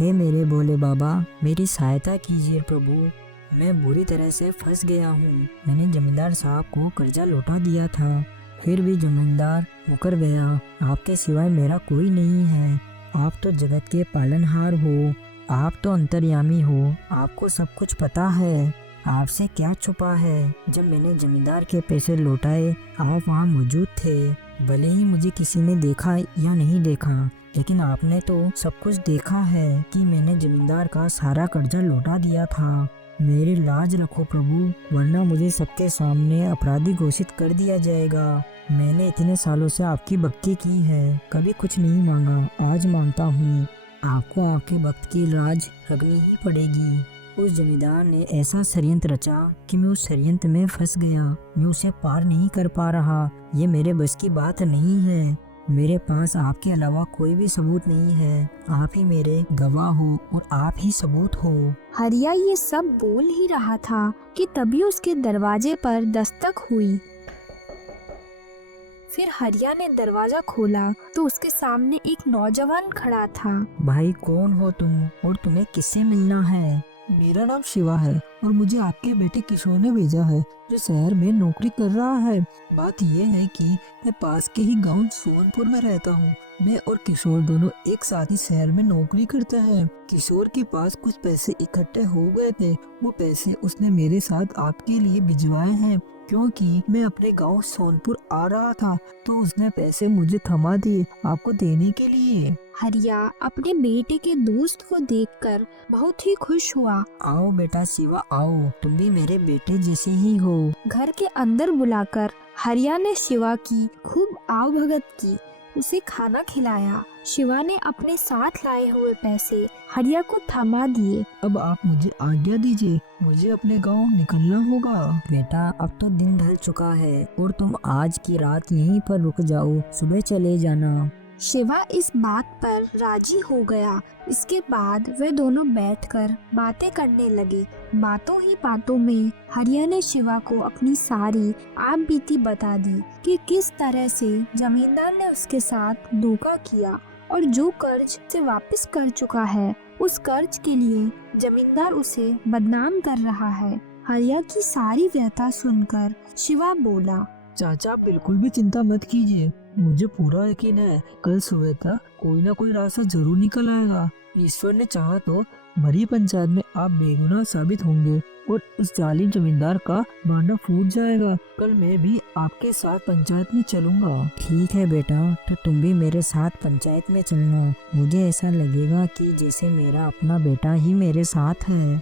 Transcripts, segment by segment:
हे मेरे भोले बाबा, मेरी सहायता कीजिए प्रभु। मैं बुरी तरह से फंस गया हूँ। मैंने जमींदार साहब को कर्जा लौटा दिया था, फिर भी जमींदार मुकर गया। आपके सिवाय मेरा कोई नहीं है। आप तो जगत के पालनहार हो, आप तो अंतर्यामी हो, आपको सब कुछ पता है। आपसे क्या छुपा है। जब मैंने जमींदार के पैसे लौटाए, आप वहाँ मौजूद थे। भले ही मुझे किसी ने देखा या नहीं देखा, लेकिन आपने तो सब कुछ देखा है कि मैंने जमींदार का सारा कर्जा लौटा दिया था। मेरी लाज रखो प्रभु, वरना मुझे सबके सामने अपराधी घोषित कर दिया जाएगा। मैंने इतने सालों से आपकी भक्ति की है, कभी कुछ नहीं मांगा, आज मांगता हूँ। आपको आपके भक्त की लाज रखनी ही पड़ेगी। उस जमींदार ने ऐसा षड्यंत्र रचा कि मैं उस षड्यंत्र में फंस गया। मैं उसे पार नहीं कर पा रहा। ये मेरे बस की बात नहीं है। मेरे पास आपके अलावा कोई भी सबूत नहीं है। आप ही मेरे गवाह हो और आप ही सबूत हो। हरिया ये सब बोल ही रहा था कि तभी उसके दरवाजे पर दस्तक हुई। फिर हरिया ने दरवाजा खोला तो उसके सामने एक नौजवान खड़ा था। भाई कौन हो तुम और तुम्हें किससे मिलना है? मेरा नाम शिवा है और मुझे आपके बेटे किशोर ने भेजा है, जो शहर में नौकरी कर रहा है। बात यह है कि मैं पास के ही गांव सोनपुर में रहता हूँ। मैं और किशोर दोनों एक साथ ही शहर में नौकरी करते हैं। किशोर के पास कुछ पैसे इकट्ठे हो गए थे। वो पैसे उसने मेरे साथ आपके लिए भिजवाए हैं, क्योंकि मैं अपने गांव सोनपुर आ रहा था, तो उसने पैसे मुझे थमा दिए आपको देने के लिए। हरिया अपने बेटे के दोस्त को देखकर बहुत ही खुश हुआ। आओ बेटा शिवा आओ, तुम भी मेरे बेटे जैसे ही हो। घर के अंदर बुलाकर हरिया ने शिवा की खूब आवभगत की, उसे खाना खिलाया। शिवा ने अपने साथ लाए हुए पैसे हरिया को थमा दिए। अब आप मुझे आज्ञा दीजिए, मुझे अपने गांव निकलना होगा। बेटा अब तो दिन ढल चुका है और तुम आज की रात यहीं पर रुक जाओ, सुबह चले जाना। शिवा इस बात पर राजी हो गया। इसके बाद वे दोनों बैठकर बातें करने लगे। बातों ही बातों में हरिया ने शिवा को अपनी सारी आप बीती बता दी कि किस तरह से जमींदार ने उसके साथ धोखा किया और जो कर्ज से वापस कर चुका है, उस कर्ज के लिए जमींदार उसे बदनाम कर रहा है। हरिया की सारी व्यथा सुनकर शिवा बोला, चाचा बिल्कुल भी चिंता मत कीजिए, मुझे पूरा यकीन है कल सुबह तक कोई ना कोई रास्ता जरूर निकल आएगा। ईश्वर ने चाहा तो भरी पंचायत में आप बेगुनाह साबित होंगे और उस जालिम जमींदार का भांडा फूट जाएगा। कल मैं भी आपके साथ पंचायत में चलूंगा। ठीक है बेटा, तो तुम भी मेरे साथ पंचायत में चलना। मुझे ऐसा लगेगा कि जैसे मेरा अपना बेटा ही मेरे साथ है।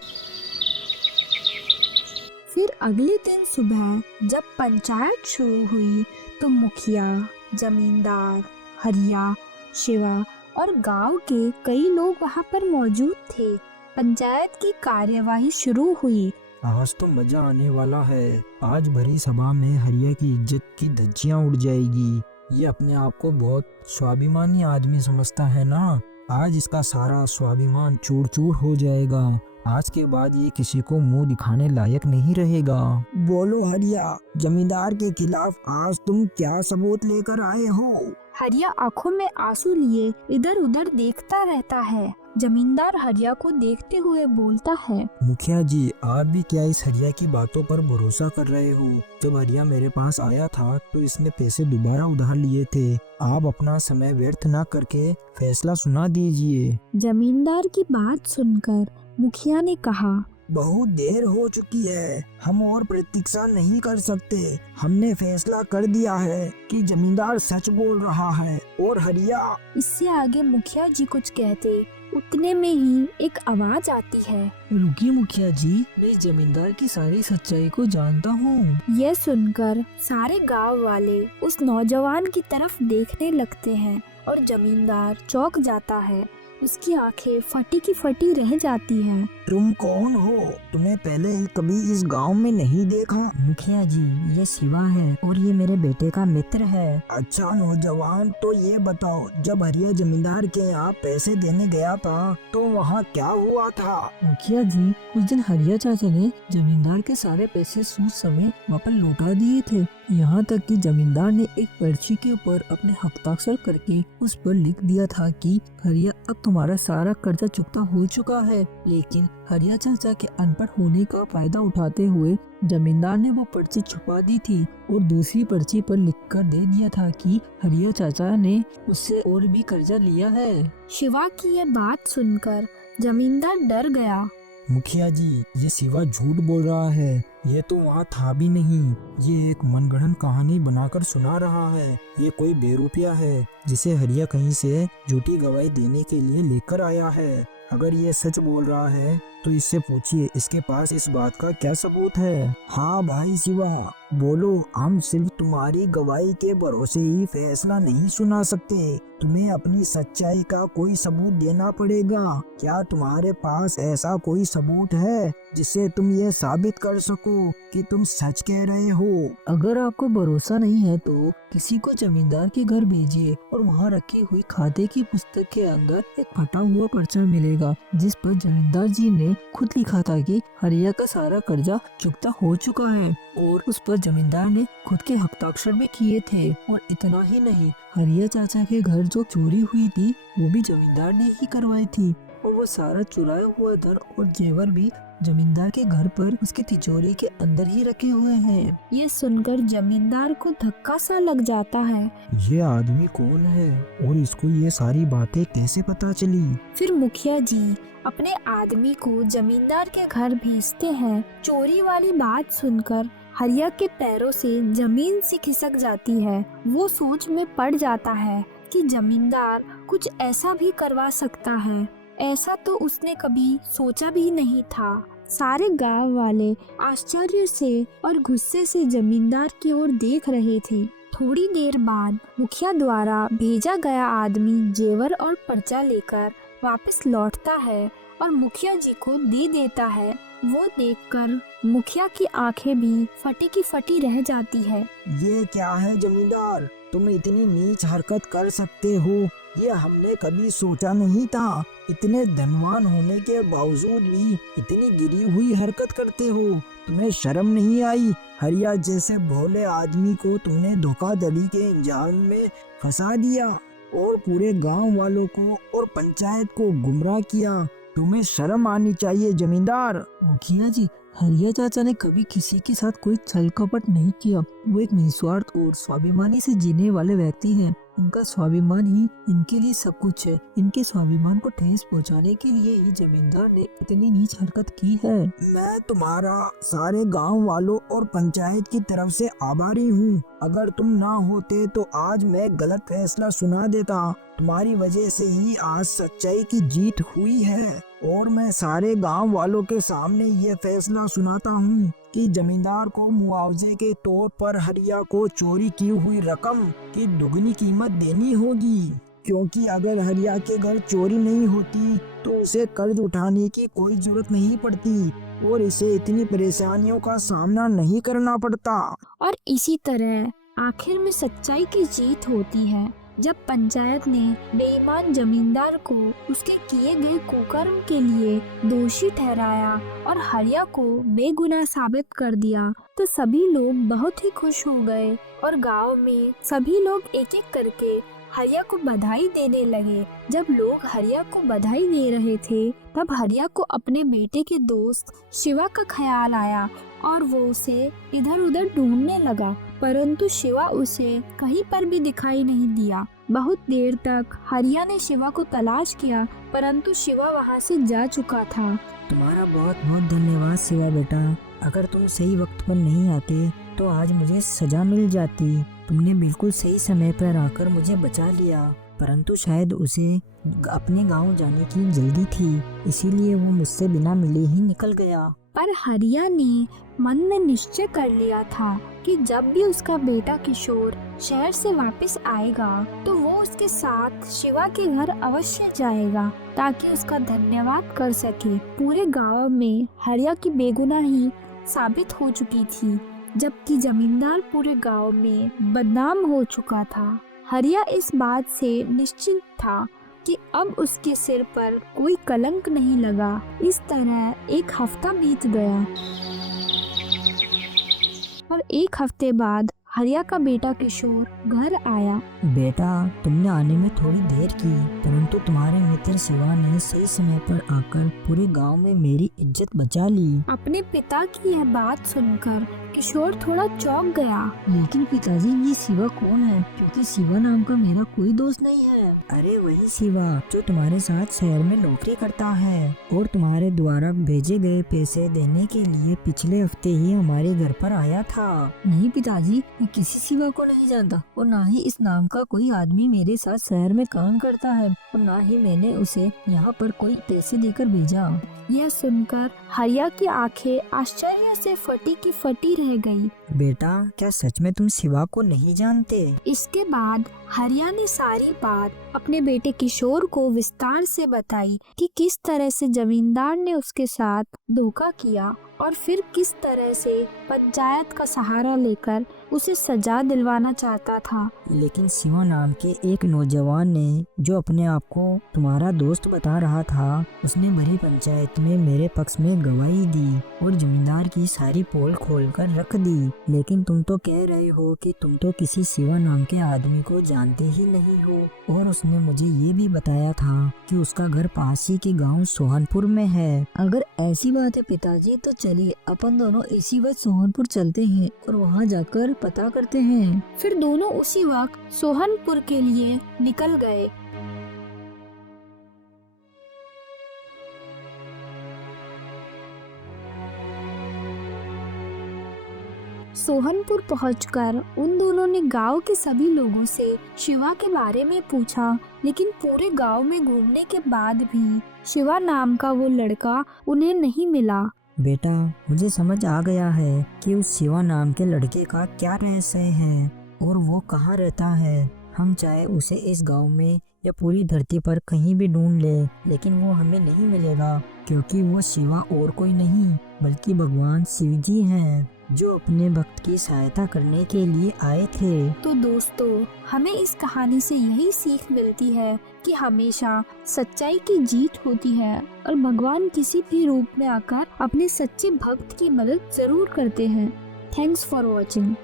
फिर अगले दिन सुबह जब पंचायत शुरू हुई तो मुखिया, जमींदार, हरिया, शिवा और गांव के कई लोग वहां पर मौजूद थे। पंचायत की कार्यवाही शुरू हुई। आज तो मजा आने वाला है। आज भरी सभा में हरिया की इज्जत की धज्जियां उड़ जाएगी। ये अपने आप को बहुत स्वाभिमानी आदमी समझता है ना। आज इसका सारा स्वाभिमान चूर चूर हो जाएगा। आज के बाद ये किसी को मुंह दिखाने लायक नहीं रहेगा। बोलो हरिया, जमींदार के खिलाफ आज तुम क्या सबूत लेकर आए हो? हरिया आंखों में आंसू लिए इधर उधर देखता रहता है। जमींदार हरिया को देखते हुए बोलता है, मुखिया जी, आप भी क्या इस हरिया की बातों पर भरोसा कर रहे हो? जब हरिया मेरे पास आया था तो इसने पैसे दोबारा उधार लिए थे। आप अपना समय व्यर्थ न करके फैसला सुना दीजिए। जमींदार की बात सुनकर मुखिया ने कहा, बहुत देर हो चुकी है, हम और प्रतीक्षा नहीं कर सकते। हमने फैसला कर दिया है कि जमींदार सच बोल रहा है और हरिया। इससे आगे मुखिया जी कुछ कहते, उतने में ही एक आवाज आती है, रुकिए मुखिया जी, मैं इस जमींदार की सारी सच्चाई को जानता हूँ। यह सुनकर सारे गांव वाले उस नौजवान की तरफ देखने लगते हैं और जमींदार चौंक जाता है। उसकी आंखें फटी की फटी रह जाती हैं। तुम कौन हो? तुम्हें पहले कभी इस गांव में नहीं देखा। मुखिया जी, ये शिवा है और ये मेरे बेटे का मित्र है। अच्छा नौजवान, तो ये बताओ, जब हरिया जमींदार के यहाँ पैसे देने गया था तो वहाँ क्या हुआ था? मुखिया जी, उस दिन हरिया चाचा ने जमींदार के सारे पैसे सूद समेत वापस लौटा दिए थे। यहाँ तक कि जमींदार ने एक पर्ची के ऊपर अपने हस्ताक्षर करके उस पर लिख दिया था कि हरिया अब तुम्हारा सारा कर्जा चुकता हो चुका है। लेकिन हरिया चाचा के अनपढ़ होने का फायदा उठाते हुए जमींदार ने वो पर्ची छुपा दी थी और दूसरी पर्ची पर लिखकर दे दिया था कि हरिया चाचा ने उससे और भी कर्जा लिया है। शिवा की ये बात सुनकर जमींदार डर गया। मुखिया जी, ये शिवा झूठ बोल रहा है। ये तो वहाँ था भी नहीं। ये एक मनगढ़ंत कहानी बनाकर सुना रहा है। ये कोई बेरुपया है जिसे हरिया कहीं से झूठी गवाही देने के लिए लेकर आया है। अगर ये सच बोल रहा है तो इससे पूछिए इसके पास इस बात का क्या सबूत है। हाँ भाई शिवा, बोलो। हम सिर्फ तुम्हारी गवाही के भरोसे ही फैसला नहीं सुना सकते। तुम्हें अपनी सच्चाई का कोई सबूत देना पड़ेगा। क्या तुम्हारे पास ऐसा कोई सबूत है जिससे तुम ये साबित कर सको कि तुम सच कह रहे हो? अगर आपको भरोसा नहीं है तो किसी को जमींदार के घर भेजिए और वहाँ रखी हुई खाते की पुस्तक के अंदर एक फटा हुआ पर्चा मिलेगा जिस पर जमींदार जी ने खुद लिखा था कि हरिया का सारा कर्जा चुकता हो चुका है और उस पर जमींदार ने खुद के हस्ताक्षर भी किए थे। और इतना ही नहीं, हरिया चाचा के घर जो चोरी हुई थी वो भी जमींदार ने ही करवाई थी और वो सारा चुराया हुआ धन और जेवर भी जमींदार के घर पर उसकी तिजोरी के अंदर ही रखे हुए हैं। ये सुनकर जमींदार को धक्का सा लग जाता है। ये आदमी कौन है और इसको ये सारी बातें कैसे पता चली? फिर मुखिया जी अपने आदमी को जमींदार के घर भेजते हैं। चोरी वाली बात सुनकर हरिया के पैरों से जमीन सी खिसक जाती है। वो सोच में पड़ जाता है कि जमींदार कुछ ऐसा भी करवा सकता है। ऐसा तो उसने कभी सोचा भी नहीं था। सारे गांव वाले आश्चर्य से और गुस्से से जमींदार की ओर देख रहे थे। थोड़ी देर बाद मुखिया द्वारा भेजा गया आदमी जेवर और पर्चा लेकर वापस लौटता है और मुखिया जी को दे देता है। वो देखकर मुखिया की आंखें भी फटी की फटी रह जाती है। ये क्या है जमींदार, तुम इतनी नीच हरकत कर सकते हो, ये हमने कभी सोचा नहीं था। इतने धनवान होने के बावजूद भी इतनी गिरी हुई हरकत करते हो। तुम्हें शर्म नहीं आई? हरिया जैसे भोले आदमी को तुमने धोखाधड़ी के जाल में फंसा दिया और पूरे गांव वालों को और पंचायत को गुमराह किया। तुम्हें शर्म आनी चाहिए जमींदार। मुखिया जी, हरिया चाचा ने कभी किसी के साथ कोई छल कपट नहीं किया। वो एक निस्वार्थ और स्वाभिमानी से जीने वाले व्यक्ति हैं। इनका स्वाभिमान ही इनके लिए सब कुछ है। इनके स्वाभिमान को ठेस पहुंचाने के लिए ही जमींदार ने इतनी नीच हरकत की है। मैं तुम्हारा सारे गांव वालों और पंचायत की तरफ से आभारी हूँ। अगर तुम ना होते तो आज मैं गलत फैसला सुना देता। तुम्हारी वजह से ही आज सच्चाई की जीत हुई है और मैं सारे गांव वालों के सामने ये फैसला सुनाता हूँ कि जमींदार को मुआवजे के तौर पर हरिया को चोरी की हुई रकम की दुगनी कीमत देनी होगी। क्योंकि अगर हरिया के घर चोरी नहीं होती तो उसे कर्ज उठाने की कोई जरूरत नहीं पड़ती और इसे इतनी परेशानियों का सामना नहीं करना पड़ता। और इसी तरह आखिर में सच्चाई की जीत होती है। जब पंचायत ने बेईमान जमींदार को उसके किए गए कुकर्म के लिए दोषी ठहराया और हरिया को बेगुनाह साबित कर दिया तो सभी लोग बहुत ही खुश हो गए और गांव में सभी लोग एक एक करके हरिया को बधाई देने लगे। जब लोग हरिया को बधाई दे रहे थे तब हरिया को अपने बेटे के दोस्त शिवा का ख्याल आया और वो उसे इधर उधर ढूंढने लगा, परंतु शिवा उसे कहीं पर भी दिखाई नहीं दिया। बहुत देर तक हरिया ने शिवा को तलाश किया परंतु शिवा वहाँ से जा चुका था। तुम्हारा बहुत बहुत धन्यवाद शिवा बेटा। अगर तुम सही वक्त पर नहीं आते तो आज मुझे सजा मिल जाती। तुमने बिल्कुल सही समय पर आकर मुझे बचा लिया, परंतु शायद उसे अपने गांव जाने की जल्दी थी, इसीलिए वो मुझसे बिना मिले ही निकल गया। पर हरिया ने मन में निश्चय कर लिया था कि जब भी उसका बेटा किशोर शहर से वापस आएगा तो वो उसके साथ शिवा के घर अवश्य जाएगा ताकि उसका धन्यवाद कर सके। पूरे गांव में हरिया की बेगुनाही साबित हो चुकी थी, जबकि जमींदार पूरे गांव में बदनाम हो चुका था। हरिया इस बात से निश्चिंत था कि अब उसके सिर पर कोई कलंक नहीं लगा। इस तरह एक हफ्ता बीत गया और एक हफ्ते बाद हरिया का बेटा किशोर घर आया। बेटा, तुमने आने में थोड़ी देर की, परंतु तुम्हारे मित्र शिवा ने सही समय पर आकर पूरे गांव में मेरी इज्जत बचा ली। अपने पिता की यह बात सुनकर किशोर थोड़ा चौंक गया। लेकिन पिताजी, ये शिवा कौन है? क्योंकि शिवा नाम का मेरा कोई दोस्त नहीं है। अरे वही शिवा जो तुम्हारे साथ शहर में नौकरी करता है और तुम्हारे द्वारा भेजे गए पैसे देने के लिए पिछले हफ्ते ही हमारे घर पर आया था। नहीं पिताजी, मैं किसी शिवा को नहीं जानता और ना ही इस नाम का कोई आदमी मेरे साथ शहर में काम करता है और ना ही मैंने उसे यहाँ पर कोई पैसे देकर भेजा। यह सुनकर हरिया की आंखें आश्चर्य से फटी की फटी रह गई। बेटा, क्या सच में तुम शिवा को नहीं जानते? इसके बाद हरिया ने सारी बात अपने बेटे किशोर को विस्तार से बताई कि किस तरह से जमींदार ने उसके साथ धोखा किया और फिर किस तरह से पंचायत का सहारा लेकर उसे सजा दिलवाना चाहता था। लेकिन शिवा नाम के एक नौजवान ने, जो अपने आप को तुम्हारा दोस्त बता रहा था, उसने बड़ी पंचायत में मेरे पक्ष में गवाही दी और जमींदार की सारी पोल खोल कर रख दी। लेकिन तुम तो कह रहे हो कि तुम तो किसी शिवा नाम के आदमी को जानते ही नहीं हो और उसने मुझे ये भी बताया था कि उसका घर पास ही के गांव सोहनपुर में है। अगर ऐसी बात है पिताजी, तो चलिए अपन दोनों इसी वक्त सोहनपुर चलते हैं और वहाँ जाकर पता करते हैं। फिर दोनों उसी वक्त सोहनपुर के लिए निकल गए। सोहनपुर पहुंचकर उन दोनों ने गांव के सभी लोगों से शिवा के बारे में पूछा, लेकिन पूरे गांव में घूमने के बाद भी शिवा नाम का वो लड़का उन्हें नहीं मिला। बेटा, मुझे समझ आ गया है कि उस शिवा नाम के लड़के का क्या रहस्य है और वो कहाँ रहता है। हम चाहे उसे इस गांव में या पूरी धरती पर कहीं भी ढूंढ ले, लेकिन वो हमें नहीं मिलेगा, क्योंकि वो शिवा और कोई नहीं बल्कि भगवान शिव जी हैं, जो अपने भक्त की सहायता करने के लिए आए थे। तो दोस्तों, हमें इस कहानी से यही सीख मिलती है कि हमेशा सच्चाई की जीत होती है और भगवान किसी भी रूप में आकर अपने सच्चे भक्त की मदद जरूर करते हैं। Thanks for watching.